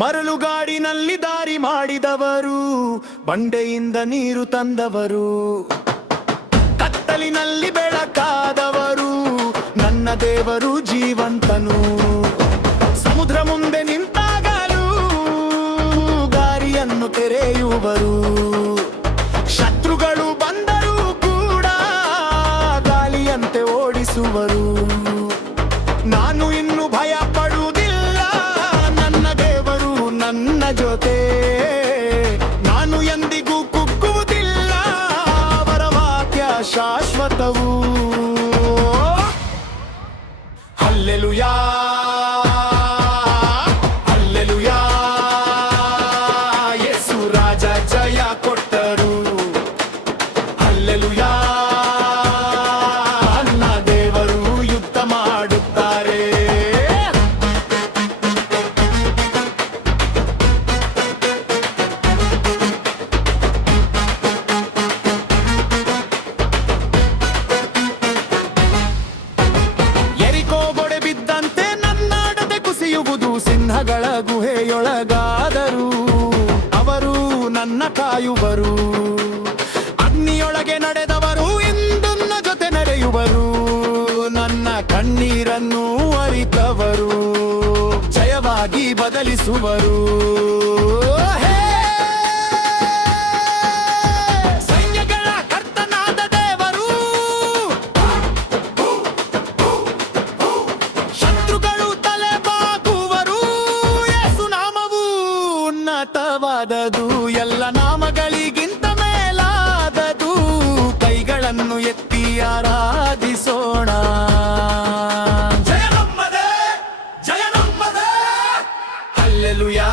ಮರಳುಗಾಡಿನಲ್ಲಿ ದಾರಿ ಮಾಡಿದವರು, ಬಂಡೆಯಿಂದ ನೀರು ತಂದವರು, ಕತ್ತಲಿನಲ್ಲಿ ಬೆಳಕಾದವರು, ನನ್ನ ದೇವರು ಜೀವಂತನು. ಸಮುದ್ರ ಮುಂದೆ ನಿಂತಾಗಲೂ ದಾರಿಯನ್ನು ತೆರೆಯುವರು, ಶತ್ರುಗಳು ಬಂದರೂ ಕೂಡ ಗಾಳಿಯಂತೆ ಓಡಿಸುವರು. ನಾನು ಇನ್ನು ಭಯ ಪಡುವುದಿಲ್ಲ, ನನ್ನ ದೇವರು ನನ್ನ ಜೊತೆ. ನಾನು ಎಂದಿಗೂ ಕುಗ್ಗುವುದಿಲ್ಲ, ಅವರ ವಾಕ್ಯ ಶಾಶ್ವತವು. ಹಲ್ಲೆಲೂಯಾ, ಹಲ್ಲೆಲೂಯಾ, ಯೇಸು ರಾಜ ಜಯ ಕೊಟ್ಟರು. ಹಲ್ಲೆಲೂಯಾ, ನನ್ನ ದೇವರು ಯುದ್ಧ ಮಾಡುತ್ತಾರೆ. ಎರಿಕೋ ಗೋಡೆ ಬಿದ್ದಂತೆ ನನ್ನಾಡದೆ ಕುಸಿಯುವುದು, ಸಿಂಹಗಳ ಗುಹೆಯೊಳಗಾದರೂ ಅವರು ನನ್ನ ಕಾಯುವರು. ಅಗ್ನಿಯೊಳಗೆ ನಡೆದವರು ಇಂದು ನನ್ನ ಜೊತೆ ನಡೆಯುವರು, ನನ್ನ ಕಣ್ಣೀರನ್ನು ಅರಿತವರು ಜಯವಾಗಿ ಬದಲಿಸುವರು. ಹೇ! ಸೈನ್ಯಗಳ ಕರ್ತನಾದ ದೇವರು, ಶತ್ರುಗಳು ತಲೆ ಬಾಗುವರು. ಯೇಸು ನಾಮವು ಉನ್ನತವಾದದು, ಎಲ್ಲ ನಾಮಗಳಿಗಿಂತ ಮೇಲಾದದು. ಕೈಗಳನ್ನು ಎತ್ತಿ ಆರಾಧಿಸೋಣ. ಜಯ ನಮ್ಮದೇ, ಜಯ ನಮ್ಮದೇ. ಹಲ್ಲೆಲೂಯಾ.